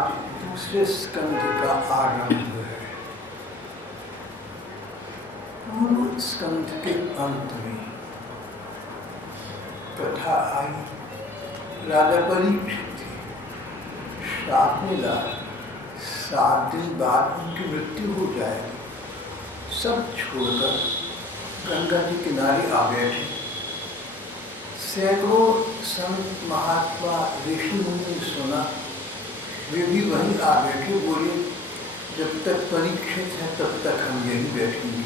आज दूसरे स्कंध का आरंभ है। पूर्व स्कंध के अंत में कथा आई, राजा परीक्षित थे, श्राप मिला, 7 दिन बाद उनकी मृत्यु हो जाएगी। सब छोड़कर गंगा जी किनारे आ बैठे। सैकड़ों संत महात्मा ऋषि मुनि सुना, वे भी वहीं आ बैठे। बोले, जब तक परीक्षित है तब तक हम यहीं बैठेंगे।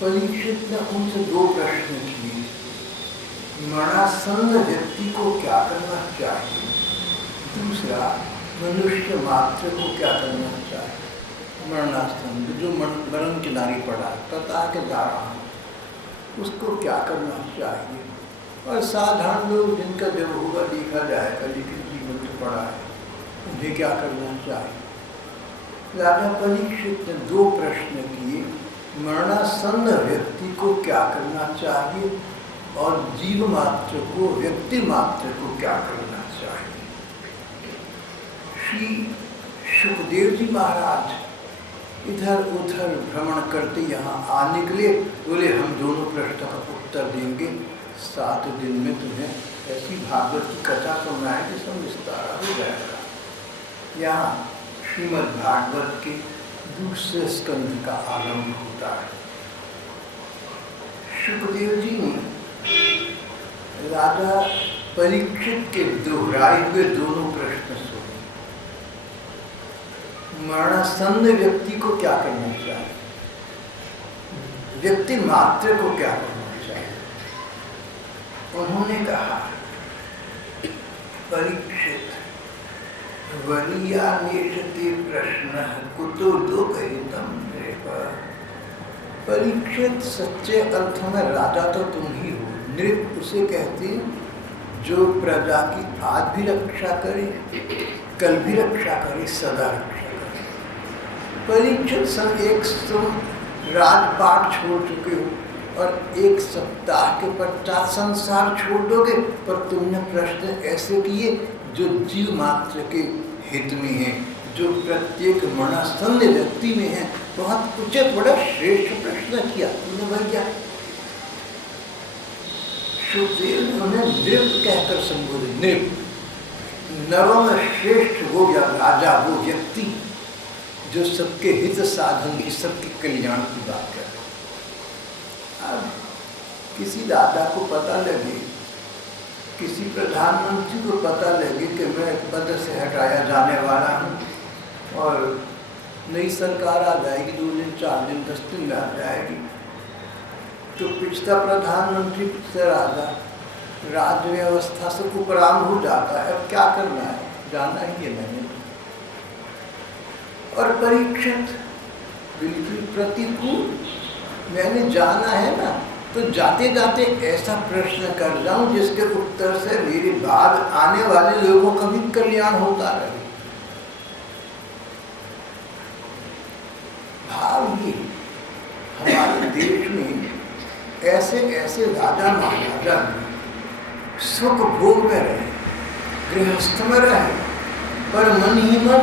परीक्षित ने उनसे 2 प्रश्न किए। मरणासन्न व्यक्ति को क्या करना चाहिए? दूसरा, मनुष्य मात्र को क्या करना चाहिए? मरणासन्न, जो मरण किनारे पड़ा, पता के जा रहा हूँ, उसको क्या करना चाहिए? और साधारण लोग जिनका जब होगा देखा जाएगा, लेकिन जीवन तो पड़ा है, उन्हें क्या करना चाहिए? राजा परीक्षित ने 2 प्रश्न किए। मरणासन्न व्यक्ति को क्या करना चाहिए और जीव मात्र को, व्यक्ति मात्र को क्या करना चाहिए? श्री सुखदेव जी महाराज इधर उधर भ्रमण करते यहाँ आ निकले। बोले, हम दोनों प्रश्न का उत्तर देंगे, 7 दिन में तुम्हें ऐसी भागवत की कथा सुनना है कि सब विस्तार हो जाएगा। यहाँ श्रीमद् भागवत के दूसरे स्कंध का आरंभ होता है। सुखदेव जी ने राजा परीक्षित के दोहराए हुए दोनों प्रश्न सुने। मरणासन्न व्यक्ति को क्या करना चाहिए? व्यक्ति मात्र को क्या करना चाहिए? उन्होंने कहा, परीक्षित, वरीया नेशते प्रश्न कुतो लोकहितम नृप। परीक्षित, सच्चे अर्थ में राजा तो तुम ही हो। नृप उसे कहते जो प्रजा की आज भी रक्षा करे, कल भी रक्षा करे, सदा रक्षा करे। परीक्षित, सन 100 राजपाट छोड़ चुके हो और 1 सप्ताह के पश्चात संसार छोड़ दोगे, पर तुमने प्रश्न ऐसे किए जो जीव मात्र के हित में है, जो प्रत्येक मरणासन्न व्यक्ति में है। बहुत उचित, बड़ा श्रेष्ठ प्रश्न किया तुमने भैया। सुखदेव ने उन्हें नृप कहकर संबोधित। नृप, नरम श्रेष्ठ वो या राजा, वो व्यक्ति जो सबके हित साधन की, सबके कल्याण की बात करे। अब किसी दादा को पता लगे, किसी प्रधानमंत्री को पता लगे कि मैं पद से हटाया जाने वाला हूँ और नई सरकार आ जाएगी, 2 दिन 4 दिन 10 दिन में आ जाएगी, तो पिछला प्रधानमंत्री, पिछला राजा राज्य व्यवस्था से उपराम हो जाता है। अब क्या करना है? जाना ही है मैंने। और परीक्षित बिल्कुल प्रतिकूल, मैंने जाना है ना, तो जाते जाते ऐसा प्रश्न कर जाऊं जिसके उत्तर से मेरे बाद आने वाले लोगों का भी कल्याण होता रहे। भाव ये, हमारे देश में ऐसे ऐसे राजा महाराजा सुख भोग में रहे, गृहस्थ में रहे, पर मन ही मन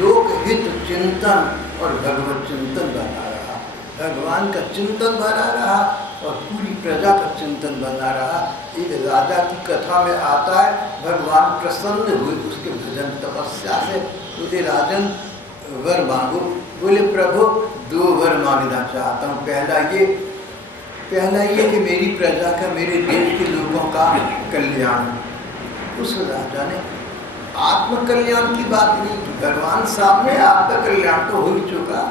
लोकहित चिंतन और भगवत चिंतन बना रहा, भगवान का चिंतन बना रहा और पूरी प्रजा का चिंतन बना रहा। एक राजा की कथा में आता है, भगवान प्रसन्न हुए उसके भजन तपस्या से। बोले, राजन वर मांगो। बोले, प्रभु 2 वर मांगना चाहता हूँ। पहला ये कि मेरी प्रजा का, मेरे देश के लोगों का कल्याण। उस राजा ने आत्म कल्याण की बात नहीं की। भगवान सामने, आपका कल्याण तो हो ही चुका।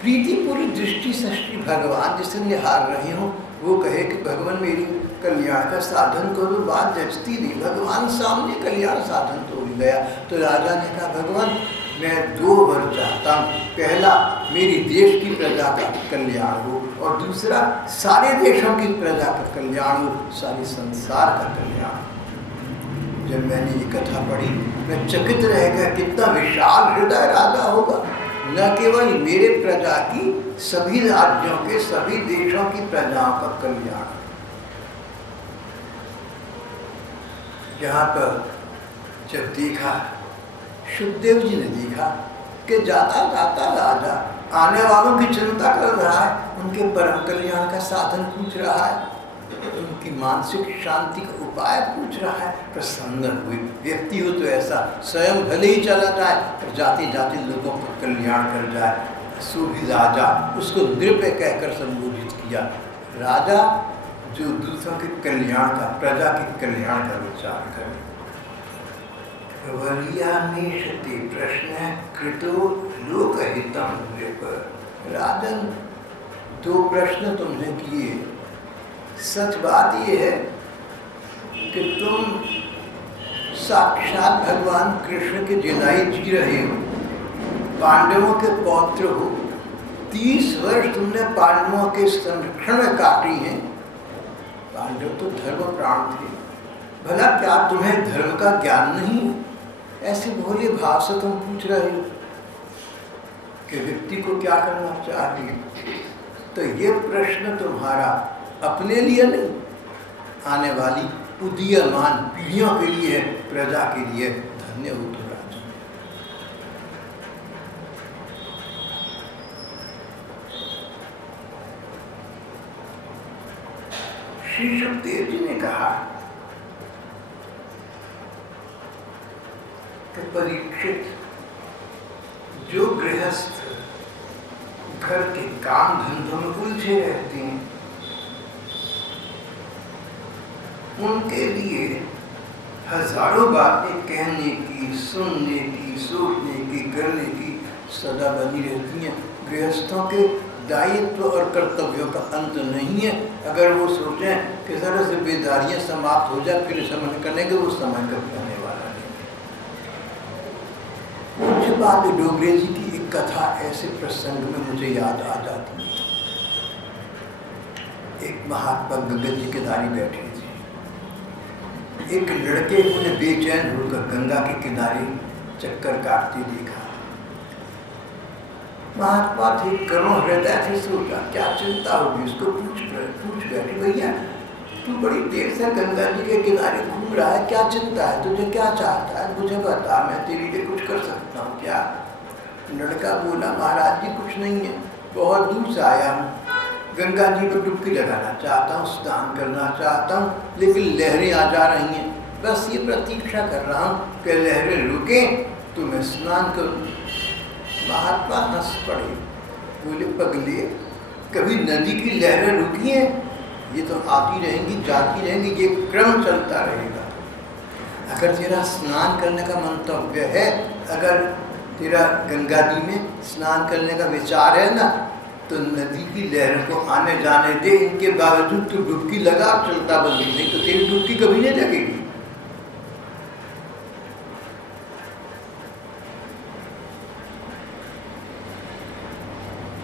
प्रीति पूरी दृष्टि से श्री भगवान जिसे निहार रहे हो, वो कहे कि भगवान मेरी कल्याण का साधन करो, बात जचती नहीं। भगवान सामने, कल्याण साधन तो हो गया। तो राजा ने कहा, भगवान मैं 2 वर चाहता हूँ। पहला, मेरी देश की प्रजा का कल्याण हो, और दूसरा, सारे देशों की प्रजा का कल्याण हो, सारे संसार का कल्याण हो। जब मैंने ये कथा पढ़ी, मैं चकित रह गया, कितना विशाल हृदय राजा होगा। न केवल मेरे प्रजा की, सभी राज्यों के, सभी देशों की प्रजाओं का कल्याण। जहाँ पर जब देखा, सुखदेव जी ने देखा कि जाता जाता राजा आने वालों की चिंता कर रहा है, उनके परम कल्याण का साधन पूछ रहा है, उनकी मानसिक शांति का उपाय पूछ रहा है, प्रसन्न हुए। व्यक्ति हो तो ऐसा स्वयं भले ही चला जाए पर जाते जाते लोगों का कल्याण कर जाए। सो भी राजा उसको नृप कहकर संबोधित किया। राजा जो दूसरों के कल्याण का, प्रजा के कल्याण का विचार करे। वरीयान्वेषते प्रश्न कृतो लोकहितम नृप। राजन, दो प्रश्न तुमने किए। सच बात ये है कि तुम साक्षात भगवान कृष्ण के जिनाई जी रहे हो, पांडवों के पौत्र हो। 30 वर्ष तुमने पांडवों के संरक्षण में काटी हैं। पांडव तो धर्म प्राण थे, भला क्या तुम्हें धर्म का ज्ञान नहीं? ऐसे भोले भाव से तुम पूछ रहे हो कि व्यक्ति को क्या करना चाहिए। तो ये प्रश्न तुम्हारा अपने लिए नहीं, आने वाली उदीयमान पीढ़ियों के लिए, प्रजा के लिए। धन्य हो तो राजा। श्री सुखदेव जी ने कहा कि परीक्षित, जो गृहस्थ घर के काम धंधों में उलझे रहते हैं, उनके लिए हजारों बातें कहने की, सुनने की, सोचने की, करने की सदा बनी रहती हैं। गृहस्थों के दायित्व और कर्तव्यों का अंत नहीं है। अगर वो सोचें कि जरा जिम्मेदारियां समाप्त हो जाए फिर समय करने के, वो समय कभी आने वाला नहीं। मुझे बात डोगरे जी की एक कथा ऐसे प्रसंग में मुझे याद आ जाती है। एक महात्मा गंगा जी के किनारे बैठे थे। एक लड़के को ने बेचैन होकर गंगा के किनारे चक्कर काटते देखा। महात्मा थे, करुण हृदय थे, सोचा क्या चिंता होगी। उसको पूछ बैठे, भैया तू बड़ी देर से गंगा जी के किनारे घूम रहा है, क्या चिंता है तुझे, क्या चाहता है, मुझे बता, मैं तेरे लिए कुछ कर सकता हूँ क्या? लड़का बोला, महाराज जी कुछ नहीं है, बहुत दूर से आया हूँ, गंगा जी को डुबकी लगाना चाहता हूँ, स्नान करना चाहता हूँ, लेकिन लहरें आ जा रही हैं, बस ये प्रतीक्षा कर रहा हूँ कि लहरें रुकें तो मैं स्नान करूँ। महात्मा हंस पड़े, बोले, पगले, कभी नदी की लहरें रुकी हैं? ये तो आती रहेंगी, जाती रहेंगी, ये क्रम चलता रहेगा। अगर तेरा स्नान करने का मंतव्य है, अगर तेरा गंगा जी में स्नान करने का विचार है ना, तो नदी की लहरों को आने जाने दे। इनके बावजूद तो डुबकी लगा, चलता बंदी, नहीं तो तेरी डुबकी कभी नहीं लगेगी।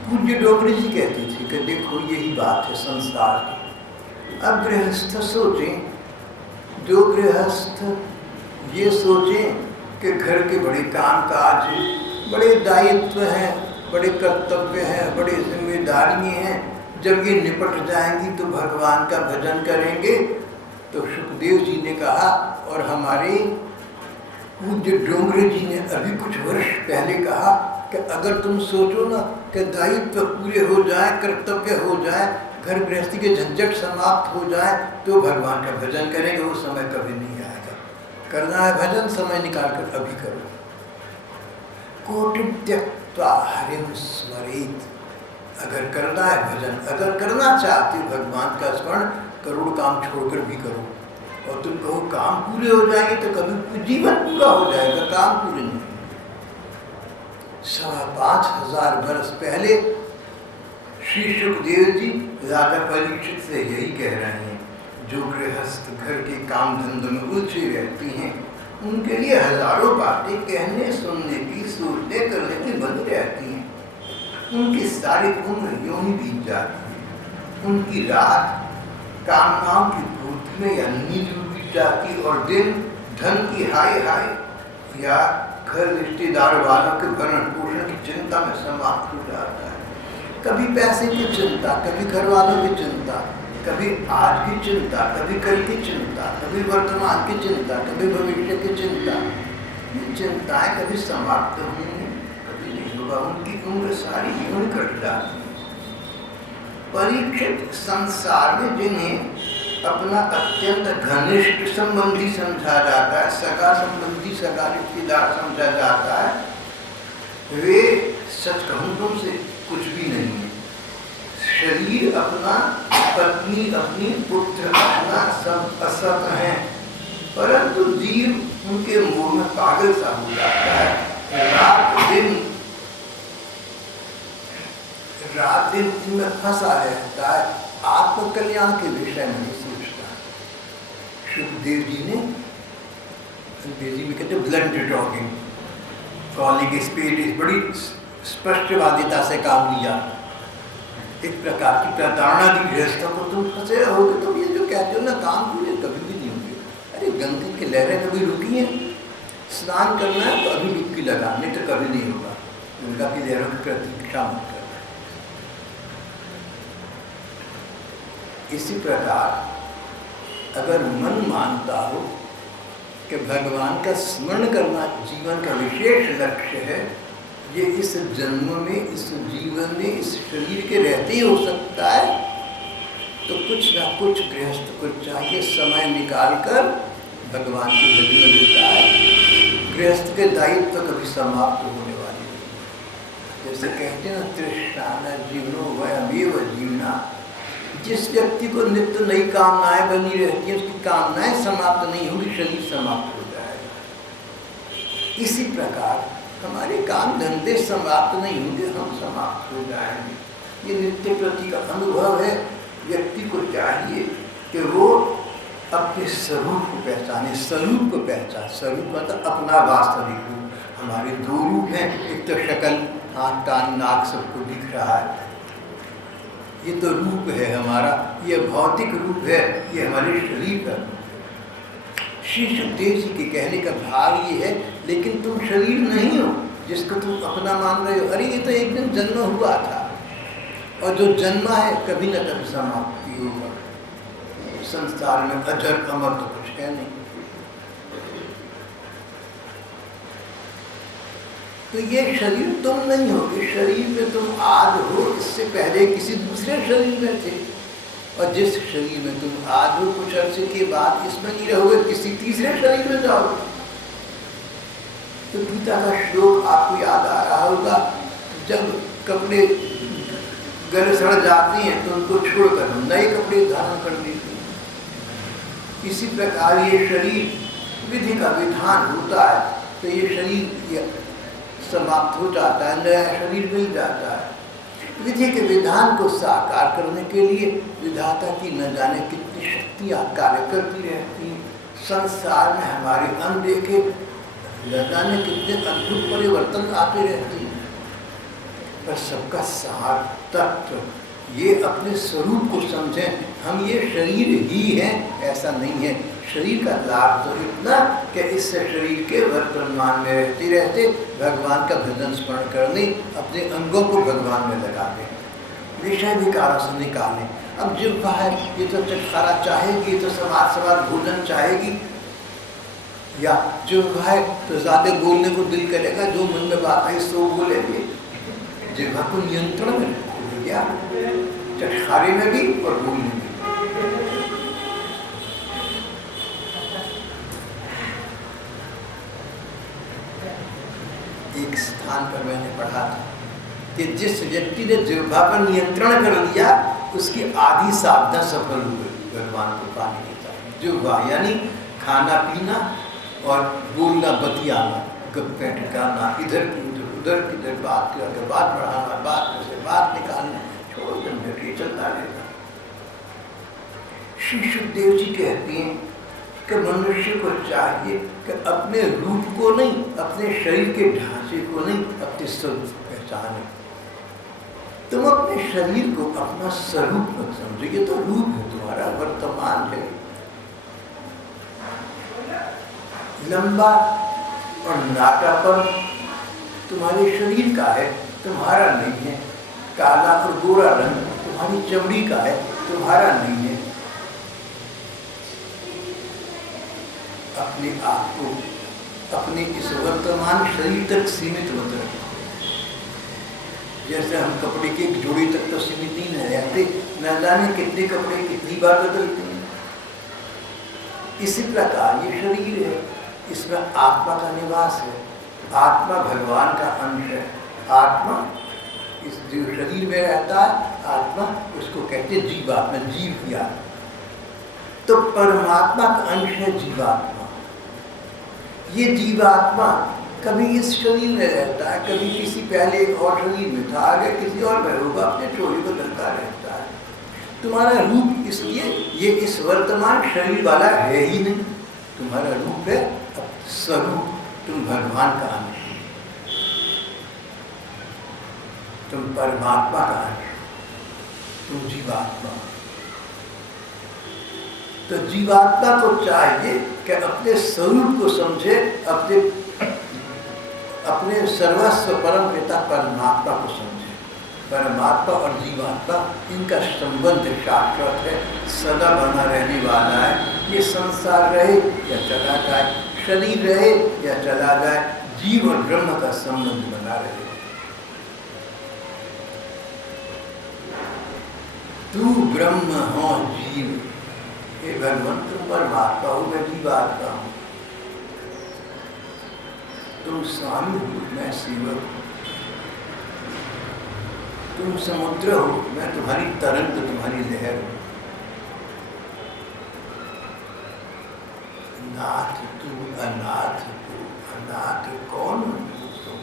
पूज्य डोगरे जी कहते थे कि देखो यही बात है संसार की। अब गृहस्थ सोचें, जो गृहस्थ ये सोचें कि घर के बड़े काम काज हैं, बड़े दायित्व हैं, बड़े कर्तव्य हैं, बड़ी जिम्मेदारियां हैं, जब ये निपट जाएंगी तो भगवान का भजन करेंगे। तो सुखदेव जी ने कहा, और हमारे पूज्य डोंगरे जी ने अभी कुछ वर्ष पहले कहा कि अगर तुम सोचो ना कि दायित्व पूरे हो जाए, कर्तव्य हो जाए, घर गृहस्थी के झंझट समाप्त हो जाए, तो भगवान का भजन करेंगे, वो समय कभी नहीं आएगा। करना है भजन, समय निकाल कर अभी करो। कोटि त्यक्त्वा हरिं स्मरेत। अगर करना है भजन, अगर करना चाहते हो भगवान का स्मरण, करोड़ काम छोड़कर भी करो। और तुम कहो काम पूरे हो जाएंगे तो कभी जीवन पूरा हो जाएगा, काम पूरे नहीं। 5,500 वर्ष पहले श्री सुखदेव जी राजा परीक्षित से यही कह रहे हैं, जो गृहस्थ घर के काम धंधों में उलझे रहती हैं, उनके लिए हजारों बातें कहने, सुनने की, सोचने, करने की बनी रहती हैं। उनकी सारी उम्र यूं ही बीत जाती है। उनकी रात कामनाओं की पूर्ति में या नींद बीत जाती, और दिन धन की हाय हाय या घर रिश्तेदार वालों के भरण पोषण की चिंता में समाप्त हो जाता है। कभी पैसे की चिंता, कभी घर वालों की चिंता, कभी आज की चिंता, कभी कल की चिंता, कभी वर्तमान की चिंता, कभी भविष्य की चिंता। ये चिंताएं कभी समाप्त होंगी, कभी नहीं होगा। उनकी उम्र सारी यूं कट जाती। परीक्षित संसार में जिन्हें अपना अत्यंत घनिष्ठ संबंधी समझा जाता है, सगा संबंधी, सगा रिश्तेदार समझा जाता है, वे सच कहूं तुमसे कुछ भी नहीं है। शरीर अपना, पत्नी अपनी, पुत्र अपना, सब असत हैं, परंतु जीव उनके मुंह में पागल सा हो जाता है। रात दिन इनमें फंसा रहता है, आत्मकल्याण के विषय में नहीं सोचता। सुखदेव जी ने अंग्रेजी में कहते ब्लंट टॉकिंग, कॉलिंग स्पीड, बड़ी स्पष्टवादिता से काम लिया। एक प्रकार की प्रताड़ना की गृहस्थों को तुम फंसे रहोगे, तुम ये जो कहते हो ना काम पूरे कभी भी नहीं होंगे। अरे गंगा की लहरें कभी रुकी हैं? स्नान करना है तो अभी डुबकी लगा, नहीं तो कभी नहीं होगा। गंगा की लहरों की प्रतीक्षा मत करना। इसी प्रकार अगर मन मानता हो कि भगवान का स्मरण करना जीवन का विशेष लक्ष्य है, ये इस जन्म में, इस जीवन में, इस शरीर के रहते ही हो सकता है, तो कुछ ना कुछ गृहस्थ को चाहिए समय निकालकर भगवान के भजन में बिताए। गृहस्थ के दायित्व तो कभी समाप्त होने वाले नहीं। जैसे कहते हैं ना, तृष्णा जीवनो वयमेव जीवना। जिस व्यक्ति को नित्य नई कामनाएं बनी रहती हैं, उसकी कामनाएं समाप्त नहीं होंगी, शरीर समाप्त हो जाएगा। इसी प्रकार हमारे काम धंधे समाप्त नहीं होंगे, हम समाप्त हो जाएंगे। ये नित्य प्रति का अनुभव है। व्यक्ति को चाहिए कि वो अपने स्वरूप को पहचाने, स्वरूप को पहचान। स्वरूप मतलब अपना वास्तविक रूप। हमारे दो रूप हैं, एक तो शक्ल, हाथ कान नाक सबको दिख रहा है, ये तो रूप है हमारा, ये भौतिक रूप है, ये हमारे शरीर का। श्री सुखदेव जी के कहने का भाव ये है, लेकिन तुम शरीर नहीं हो जिसको तुम अपना मान रहे हो। अरे ये तो एक दिन जन्म हुआ था, और जो जन्मा है कभी न कभी समाप्ति होगा। संसार में अजर अमर तो कुछ है नहीं। तो ये शरीर तुम नहीं हो, इस शरीर में तुम आज हो, इससे पहले किसी दूसरे शरीर में थे, और जिस शरीर में तुम आज हो, कुछ अर्से के बाद इसमें नहीं रहोगे, किसी तीसरे शरीर में जाओगे। तो गीता का श्लोक आपको याद आ रहा होगा, जब कपड़े गले सड़ जाती हैं तो उनको छोड़कर नए कपड़े धारण कर लेते हैं। इसी प्रकार ये शरीर विधि का विधान होता है, तो ये शरीर समाप्त हो जाता है, नया शरीर मिल जाता है। विधि के विधान को साकार करने के लिए विधाता की न जाने कितनी शक्तियाँ कार्य करती रहती हैं। संसार में हमारे अनदेखे न जाने कितने अद्भुत परिवर्तन आते रहते हैं, पर सबका सार तत्व ये अपने स्वरूप को समझें। हम ये शरीर ही हैं ऐसा नहीं है। शरीर का लाभ तो इतना कि इस शरीर के वर्तमान में रहते रहते भगवान का भजन स्मरण करने, अपने अंगों को भगवान में लगा दें, विषय विकारों से निकालें। अब जिह्वा है, ये तो चटखारा चाहेगी, ये तो समाज भोजन चाहेगी, या जिह्वा है तो ज़्यादा बोलने को दिल करेगा, जो मन में बात है सो बोलेंगे। जिह्वा को नियंत्रण में रखो भैया, चटखारे में भी और बोलने में। एक स्थान पर मैंने पढ़ा था कि जिस व्यक्ति ने जिह्वा पर नियंत्रण कर लिया, उसकी आधी साधना सफल हुई भगवान को पाने की तरफ। जिह्वा यानी खाना पीना और बोलना, बतियाना, गप्पे ठिकाना, इधर की उधर किधर बात करके बात बढ़ाना, बात में से बात निकालना, छोड़ कर चलता रहेगा। श्री सुखदेव जी कहते हैं कि मनुष्य को चाहिए कि अपने रूप को नहीं, अपने शरीर के ढांचे को नहीं, अपने स्वरूप को पहचाने। तुम अपने शरीर को अपना स्वरूप मत समझो, ये तो रूप है तुम्हारा, वर्तमान है। लंबा और नाटापन तुम्हारे शरीर का है, तुम्हारा नहीं है। काला और गोरा रंग तुम्हारी चमड़ी का है, तुम्हारा नहीं है। अपने आप को अपने इस वर्तमान शरीर तक सीमित मत रखो। जैसे हम कपड़े की एक जोड़ी तक तो सीमित नहीं रहते, न जाने कितने कपड़े कितनी बार बदलते हैं। इसी प्रकार ये शरीर है, इसमें आत्मा का निवास है, आत्मा भगवान का अंश है। आत्मा इस जो शरीर में रहता है, आत्मा उसको कहते हैं जीवात्मा, जीव की आत्मा। तो परमात्मा का अंश है जीवात्मा। ये जीवात्मा कभी इस शरीर में रहता है, कभी किसी पहले एक और शरीर में था, आगे किसी और में होगा, अपने चोरी बदलता रहता है। तुम्हारा रूप इसलिए ये इस वर्तमान शरीर वाला है ही नहीं, तुम्हारा रूप है स्वरूप, तुम भगवान का अंश, तुम परमात्मा का अंश, तुम जीवात्मा। तो जीवात्मा को चाहिए कि अपने स्वरूप को समझे, अपने सर्वस्व परम पिता परमात्मा को समझे। परमात्मा और जीवात्मा इनका संबंध शाश्वत है, सदा बना रहने वाला है। ये संसार रहे या चला जाए, शरीर रहे या चला जाए, जीव और ब्रह्म का संबंध बना रहे। तू ब्रह्म हो जीव, हे भगवान तुम परमात्मा हो, मैं जीवात्मा हूँ। तुम स्वामी हो, मैं सेवक हूँ। तुम समुद्र हो, मैं तुम्हारी तरंग, तुम्हारी लहर हूँ। नाथ तू अनाथ, तू अनाथ कौन हो तुम?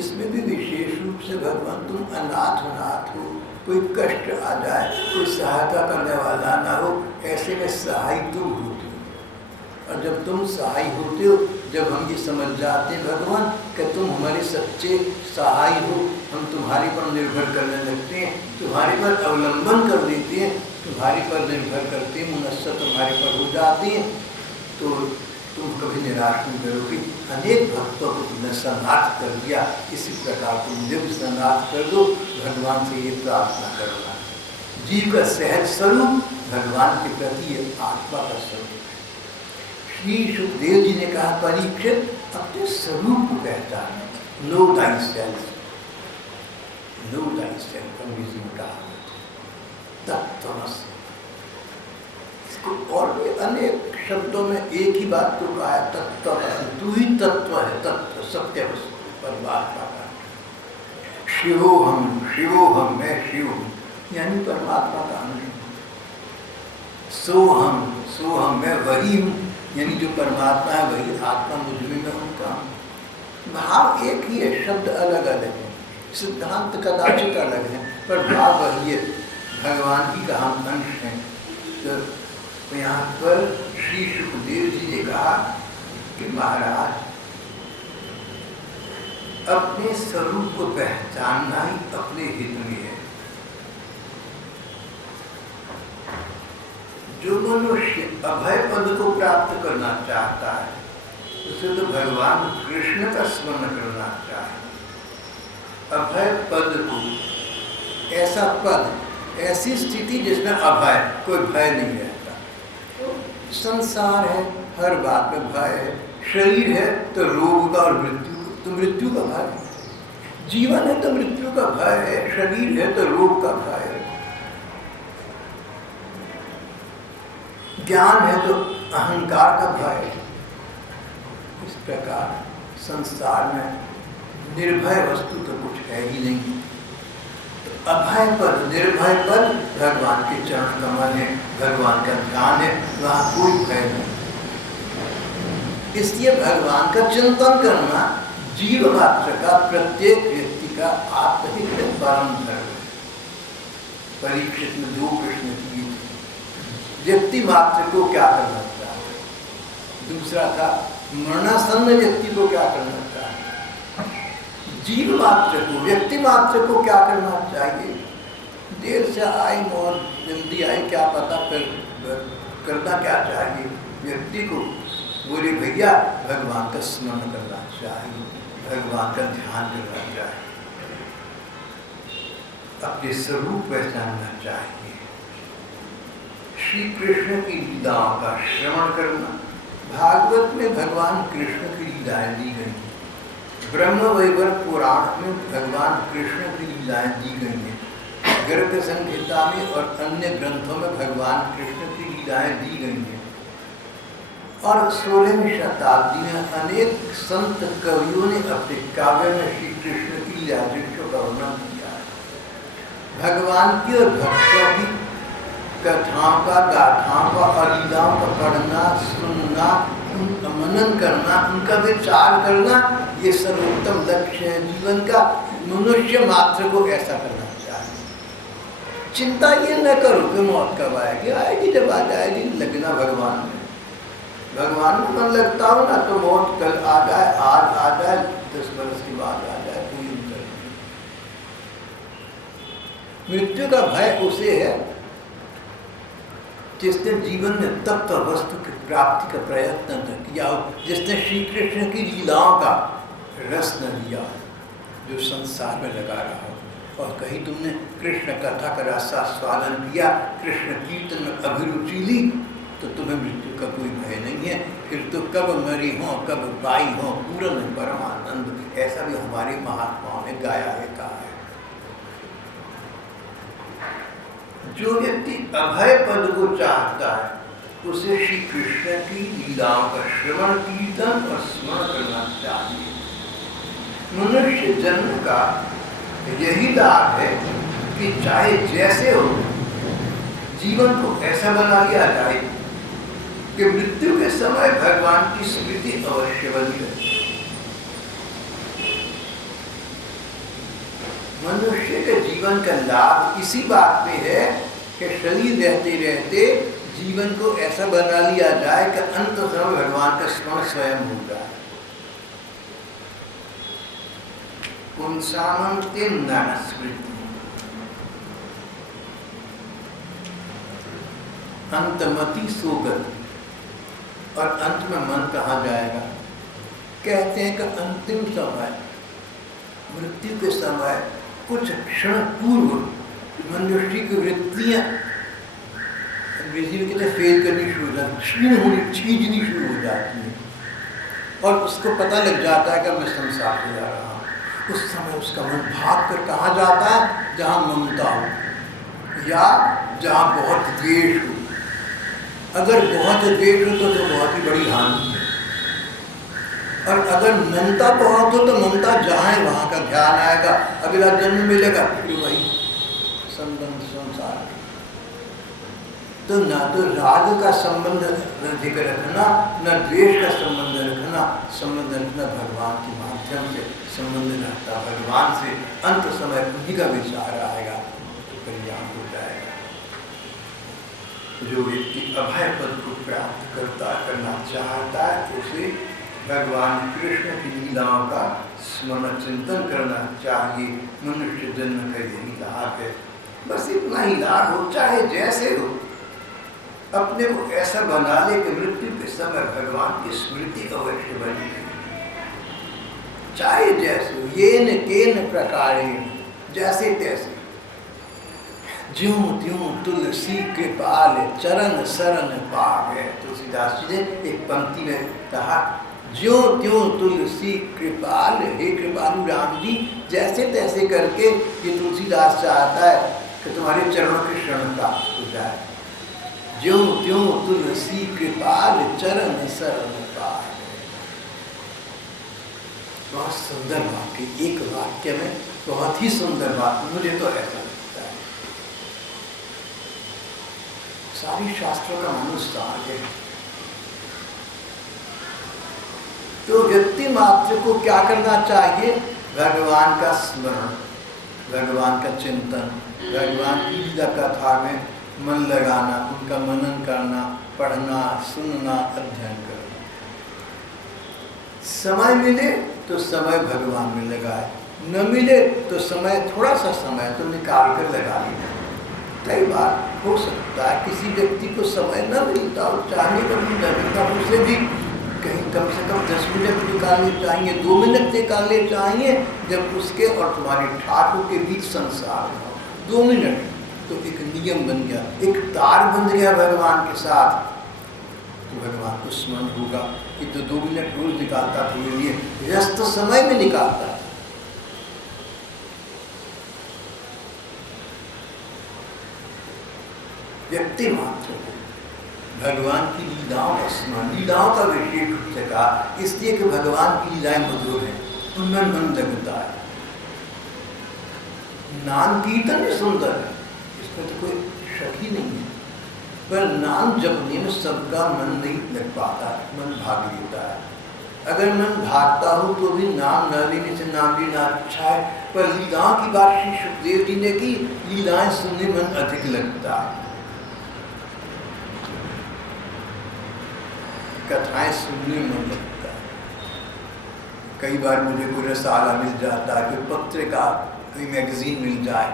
इसमें भी विशेष रूप से भगवान तुम अनाथ नाथ हो। कोई कष्ट आ जाए, कोई सहायता करने वाला ना हो, ऐसे में सहाय तुम होते हो। और जब तुम सहाय होते हो, जब हम ये समझ जाते हैं भगवान कि तुम हमारे सच्चे सहाय हो, हम तुम्हारे पर निर्भर करने लगते हैं, तुम्हारे पर अवलंबन कर देते हैं, तुम्हारे पर निर्भर करते हैं, मुनस्सत तुम्हारे पर हो जाती हैं, तो तुम कभी निराश नहीं करोगे। अनेक भक्तों को तुमने सनाथ कर दिया, इसी प्रकार तुम मुझे भी सनाथ कर दो। भगवान से ये प्रार्थना करना। जीव का सहज स्वरूप भगवान के प्रति आत्मा का स्वरूप। श्री सुखदेव जी ने कहा, परीक्षित अपने स्वरूप को पहचान, नो थाइसेल्फ, नो थाइसेल्फ अंग्रेजी में कहा तत्वमसि। और भी अनेक शब्दों में एक ही बात को कहा है, तत्वमसि, तू ही तत्व है, तत्व सत्य वस्तु परमात्मा का। शिवोहम, शिवोहम मैं शिव हूँ, यानी परमात्मा का अंश हूँ। सोहम, सोहम मैं वही हूँ, यानी जो परमात्मा है वही आत्मा, मुझमें मैं उनका हूँ। भाव एक ही है, शब्द अलग अलग है, सिद्धांत कदाचित अलग है, पर भाव वही है, भगवान की का हम अंश हैं। तो यहाँ पर श्री सुखदेव जी ने कहा कि महाराज अपने स्वरूप को पहचानना ही अपने हित में है। जो मनुष्य अभय पद को प्राप्त करना चाहता है, उसे तो भगवान कृष्ण का स्मरण करना चाहिए। अभय पद को, ऐसा पद, ऐसी स्थिति जिसमें अभय, कोई भय नहीं रहता। संसार है, हर बात में भय है। शरीर है तो रोग का और मृत्यु, तो मृत्यु का भय है। जीवन है तो मृत्यु का भय है, शरीर है तो रोग का भय है। ज्ञान है तो अहंकार का भय है। इस प्रकार संसार में निर्भय वस्तु तो कुछ है ही नहीं। अभय पद, निर्भय पद भगवान के चरण कमल है, भगवान का ध्यान है, वहाँ कोई भय नहीं। इसलिए भगवान का चिंतन करना जीव मात्र का, प्रत्येक व्यक्ति का आत्महित परम धर्म है। परीक्षित में दो प्रश्न किए थे, व्यक्ति मात्र को क्या करना चाहिए, दूसरा था मरणासन्न व्यक्ति को क्या करना चाहिए। जीव मात्र को, व्यक्ति मात्र को क्या करना चाहिए। देर से आए और जल्दी आए क्या पता, फिर करना क्या चाहिए। व्यक्ति को बोले भैया भगवान का स्मरण करना चाहिए, भगवान का ध्यान करना चाहिए, अपने स्वरूप पहचानना चाहिए, श्री कृष्ण की लीलाओं का श्रवण करना, भागवत में भगवान कृष्ण की लीलाएं दी गई हैं, ब्रह्म वैवर्त पुराण में भगवान कृष्ण की लीलाएं दी गई हैं, गर्ग संहिता में और अन्य ग्रंथों में भगवान कृष्ण की लीलाएं दी गई हैं। और 16वीं शताब्दी में अनेक संत कवियों ने अपने काव्य में श्री कृष्ण की लीला दृश्यों का वर्णन किया है। भगवान की और भक्तों की कथाओं का, गाथाओं का और लीलाओं का पढ़ना, सुनना, उनका मनन करना, उनका विचार करना, ये सर्वोत्तम लक्ष्य है जीवन का। मनुष्य मात्र को ऐसा करना चाहिए। चिंता ये न करो कि मौत कब आएगी, आएगी जब आ जाएगी। लगना भगवान में, भगवान में मन लगता हो ना तो मौत कल आ जाए, आज आ जाए, 10 वर्ष के बाद आ जाए, कोई अंतर नहीं। मृत्यु का भय उसे है जिसने जीवन में तत्व वस्तु की प्राप्ति का प्रयत्न न किया हो, जिसने श्री कृष्ण की लीलाओं का रस न लिया, जो संसार में लगा रहा हो। और कहीं तुमने कृष्ण कथा का रसास्वादन किया, कृष्ण कीर्तन में अभिरुचि ली, तो तुम्हें मृत्यु का कोई भय नहीं है। फिर तो कब मरी हो, कब बाई हो, पूर्ण परमानंद, ऐसा भी हमारे महात्माओं ने गाया है, कहा है। जो व्यक्ति अभय पद को चाहता है उसे श्री कृष्ण की लीलाओं का श्रवण, कीर्तन और स्मरण करना चाहिए। मनुष्य जन्म का यही लाभ है कि चाहे जैसे हो, जीवन को ऐसा बना लिया जाए कि मृत्यु के समय भगवान की स्मृति अवश्य बनी रहे। मनुष्य के जीवन का लाभ इसी बात में है कि शरीर रहते रहते जीवन को ऐसा बना लिया जाए कि अंत समय भगवान का स्मरण स्वयं हो जाए। पुंसामन्ते न स्मृति, अंतमति सोगति, और अंत में मन कहाँ जाएगा। कहते हैं कि अंतिम समय, मृत्यु के समय कुछ क्षण पूर्व मनुष्य की वृत्तियां अंग्रेजी में कहते फेल करनी शुरू हो जाती, क्षीण होनी, छीजनी शुरू हो जाती है, और उसको पता लग जाता है कि मैं संसार से जा रहा हूँ। उस समय उसका मन भाग कर कहाँ जाता है, जहाँ ममता हो या जहाँ बहुत द्वेष हो। अगर बहुत द्वेष हो तो बहुत ही बड़ी हानि है, और अगर ममता बहुत हो तो ममता जहाँ है वहाँ का ध्यान आएगा, अगला जन्म मिलेगा फिर वही संबंध संसार। तो ना तो राग का संबंध रखना, न द्वेष का संबंध रखना, संबंध रखना भगवान के माध्यम से संबंध रखता भगवान से। अंत समय उन्हीं का विचार आएगा तो कल्याण हो जाएगा। जो व्यक्ति अभय पद को प्राप्त करना चाहता है उसे भगवान कृष्ण की लीलाओं का स्मरण चिंतन करना चाहिए। मनुष्य जन्म का यही लाभ है, बस इतना ही लाभ हो, चाहे जैसे हो। अपने को ऐसा बना ले कि मृत्यु के समय भगवान की स्मृति अवश्य बनी रहे, चाहे जैसे हो, येन केन प्रकारेण, जैसे तैसे। ज्यों त्यों तुलसी कृपाल चरण शरण पावे। तुलसीदास जी ने एक पंक्ति में कहा, ज्यों त्यों तुलसी कृपाल, हे कृपालु राम जी, जैसे तैसे करके ये तुलसीदास चाहता है कि तुम्हारे चरणों की शरण प्राप्त हो जाए। ज्यों त्यों तुलसी कृपाल चरण शरण पावे। बहुत सुंदर वाक्य, एक वाक्य में बहुत ही सुंदर बात, मुझे तो ऐसा लगता है। सारी शास्त्रों का अनुसार है। तो व्यक्ति मात्र को क्या करना चाहिए? भगवान का स्मरण, भगवान का चिंतन, भगवान की लीला कथा में मन लगाना, उनका मनन करना, पढ़ना, सुनना, अध्ययन करना। समय मिले तो समय भगवान में लगाए, न मिले तो समय, थोड़ा सा समय तो निकाल कर लगा लेना। कई बार हो सकता है किसी व्यक्ति को समय न मिलता हो, चाहने पर भी न मिलता, उसे भी कहीं कम से कम 10 मिनट निकालने चाहिए, 2 मिनट निकालने चाहिए, जब उसके और तुम्हारे ठाकुर के बीच संसार हो। 2 मिनट तो एक नियम बन गया, एक तार बन गया भगवान के साथ। तो भगवान को स्मरण होगा कि तो 2 मिनट रोज निकालता था मेरे लिए, व्यस्त समय में निकालता। व्यक्ति मात्र को भगवान की लीलाओं का स्मरण, लीलाओं का विशेष रूप से कहा इसलिए कि भगवान की लीलाएं मधुर हैं, उनमें मन लगता है। नाम कीर्तन सुंदर है, इसमें तो कोई शक ही नहीं है, पर नाम जपने में सबका मन नहीं लग पाता है, मन भाग लेता है। अगर मन भागता हो तो भी नाम न लेने से नाम लेना अच्छा है, पर लीलाओं की बात श्री सुखदेव जी ने की, लीलाएं सुनने मन अधिक लगता है, कथाएं सुनने में मन लगता है। कई बार मुझे कोई रसाला मिल जाता है, कोई पत्रिका, कोई मैगजीन मिल जाए,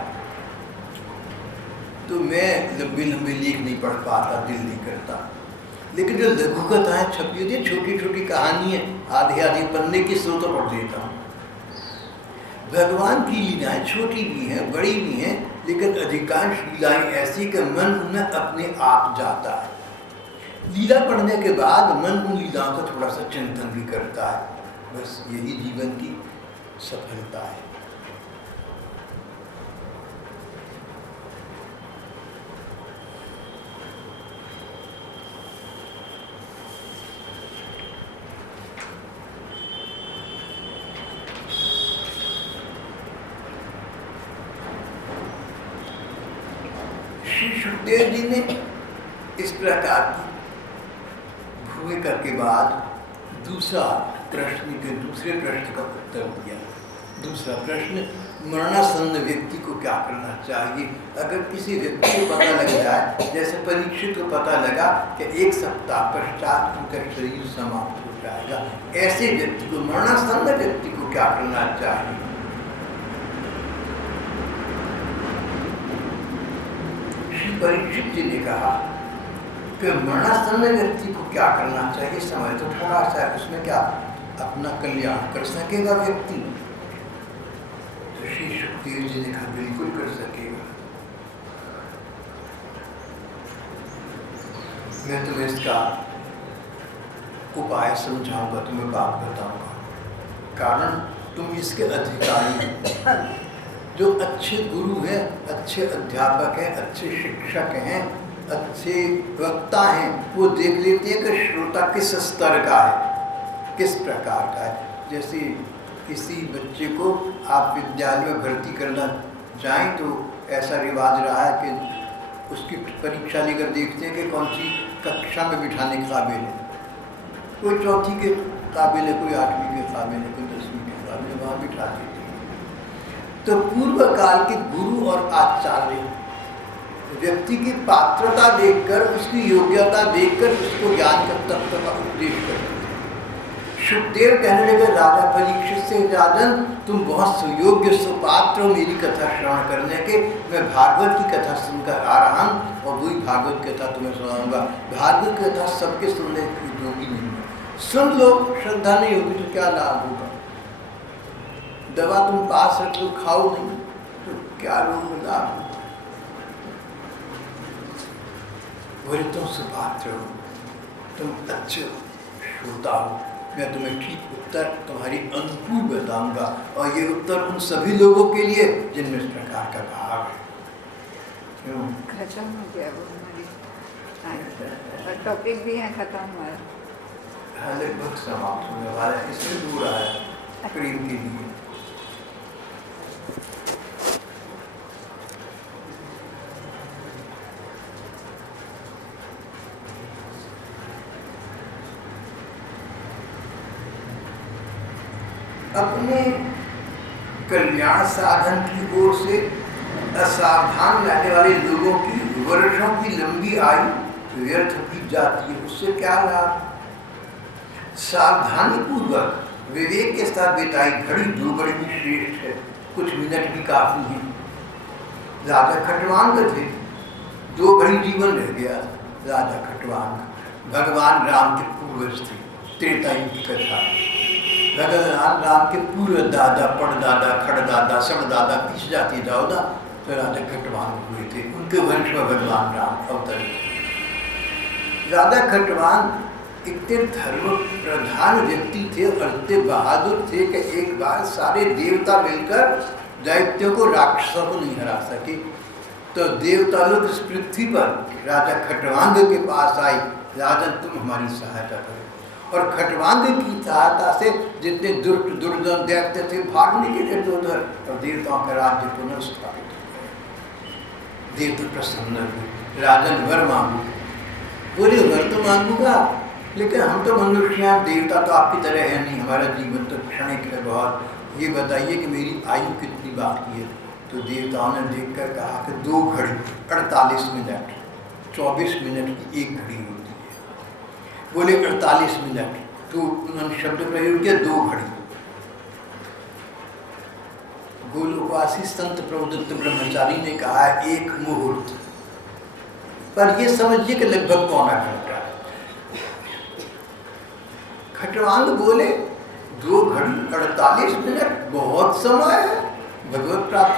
तो मैं लंबे लंबे लेख नहीं पढ़ पाता, दिल नहीं करता। लेकिन जो लघु कथाएं छपी होती है, छोटी छोटी कहानियां, आधे आधे पन्ने की स्रोत पढ़ देता हूँ। भगवान की लीलाएं छोटी भी हैं, बड़ी भी हैं, लेकिन अधिकांश लीलाएं ऐसी कि मन उनमें अपने आप जाता है। लीला पढ़ने के बाद मन उन लीलाओं का थोड़ा सा चिंतन भी करता है, बस यही जीवन की सफलता है। श्री सुखदेव जी ने इस प्रकार की भूमिका के बाद दूसरे प्रश्न का उत्तर दिया। दूसरा प्रश्न, मरणासन्न व्यक्ति को क्या करना चाहिए? अगर किसी व्यक्ति को पता लग जाए, जैसे परीक्षित को पता लगा कि 1 सप्ताह पश्चात उनका शरीर समाप्त हो जाएगा, ऐसे व्यक्ति को, मरणासन्न व्यक्ति को क्या करना चाहिए? श्री परीक्षित जी ने कहा कि मरणासन्न व्यक्ति को क्या करना चाहिए, समय तो थोड़ा सा है, उसमें क्या अपना कल्याण कर सकेगा व्यक्ति? तो श्री सुखदेव जी ने कहा बिल्कुल कर सकेगा। मैं तुम्हें इसका उपाय समझाऊंगा, तुम्हें बात बताऊंगा, कारण तुम इसके अधिकारी हो। जो अच्छे गुरु हैं, अच्छे अध्यापक हैं, अच्छे शिक्षक हैं, अच्छे वक्ता हैं, वो देख लेते हैं कि श्रोता किस स्तर का है, किस प्रकार का है। जैसे किसी बच्चे को आप विद्यालय में भर्ती करना चाहें तो ऐसा रिवाज रहा है कि उसकी परीक्षा लेकर देखते हैं कि कौन सी कक्षा में बिठाने के काबिल है। कोई 4वीं के काबिल है, कोई 8वीं के काबिल है, कोई 10वीं के काबिल है, वहाँ बिठा देते हैं। तो पूर्व काल के गुरु और आचार्य व्यक्ति की पात्रता देखकर, उसकी योग्यता देखकर उसको ज्ञान का तत्व का उपदेश करते थे। सुखदेव कहने लगे राजा परीक्षित से, राजन तुम बहुत सुयोग्य सुपात्र हो मेरी कथा श्रवण करने के। मैं भागवत की कथा सुनकर आ रहा हूँ और वही भागवत कथा तुम्हें सुनाऊंगा। भागवत कथा सबके सुनने योगी नहीं है, सुन लो, श्रद्धा नहीं होगी तो क्या लाभ होगा? दवा तुम पास रख लो, खाओ नहीं तो क्या रोग लाभ होगा? बोले तुम सुपात्र हो, तुम अच्छे श्रोता हो, मैं तुम्हें ठीक उत्तर तुम्हारी अनुकूल बताऊंगा, और ये उत्तर उन सभी लोगों के लिए जिनमें इस प्रकार का भाव है। क्यों खत्म हो गया वो हमारी टॉपिक भी है खत्म हुआ है, लगभग समाप्त होने वाला है, इसमें दूर आया प्रेम के लिए। अपने कल्याण साधन की ओर से असावधान रहने वाले लोगों की वर्षों की लंबी आयु व्यर्थ की जाती है। उससे क्या लाभ? सावधानी पूर्वक विवेक के साथ बिताई घड़ी 2 घड़ी भी श्रेष्ठ है, कुछ मिनट भी काफी है। राजा खटवांग थे, 2 घड़ी जीवन रह गया राजा खटवांग। भगवान राम के पूर्वज थे, त्रेता युग की कथा। भगवान राम के पूर्व दादा, पड़दादा, खड़दादा, सड़दादा पीछे जाती दाऊदा तो राजा खटवांग हुए थे, उनके वंश में भगवान राम अवतरित। राजा खटवांग इतने धर्म प्रधान व्यक्ति थे और इतने बहादुर थे कि एक बार सारे देवता मिलकर दैत्यों को, राक्षसों को नहीं हरा सके। तो देवता लोग इस पृथ्वी पर राजा खटवांग के पास आए, राजन तुम हमारी सहायता करो। और खटवांग की सहायता से जितने दुष्ट दुर्जन दैत्य थे भाग निकले उधर, और देवताओं का राज्य पुनर्स्थापित हो गया। देवता प्रसन्न हुए, राजन वर मांगो। बोले वर तो मांगूंगा, लेकिन हम तो मनुष्य हैं, देवता तो आपकी तरह है नहीं, हमारा जीवन तो क्षणिक है बहुत, ये बताइए कि मेरी आयु कितनी बाकी है। तो देवताओं ने देखकर कहा कि 2 घड़ी 48 मिनट, 24 मिनट की 1 घड़ी होती है। बोले 48 मिनट, तो उन्होंने शब्द प्रयोग किया 2 घड़ी। गोलोकवासी संत प्रबुद्ध ब्रह्मचारी ने कहा 1 मुहूर्त, पर ये समझिए कि लगभग पौना घंटा। खटवांग बोले 2 घड़ी 48 मिनट बहुत समय है, भगवत प्राप्ति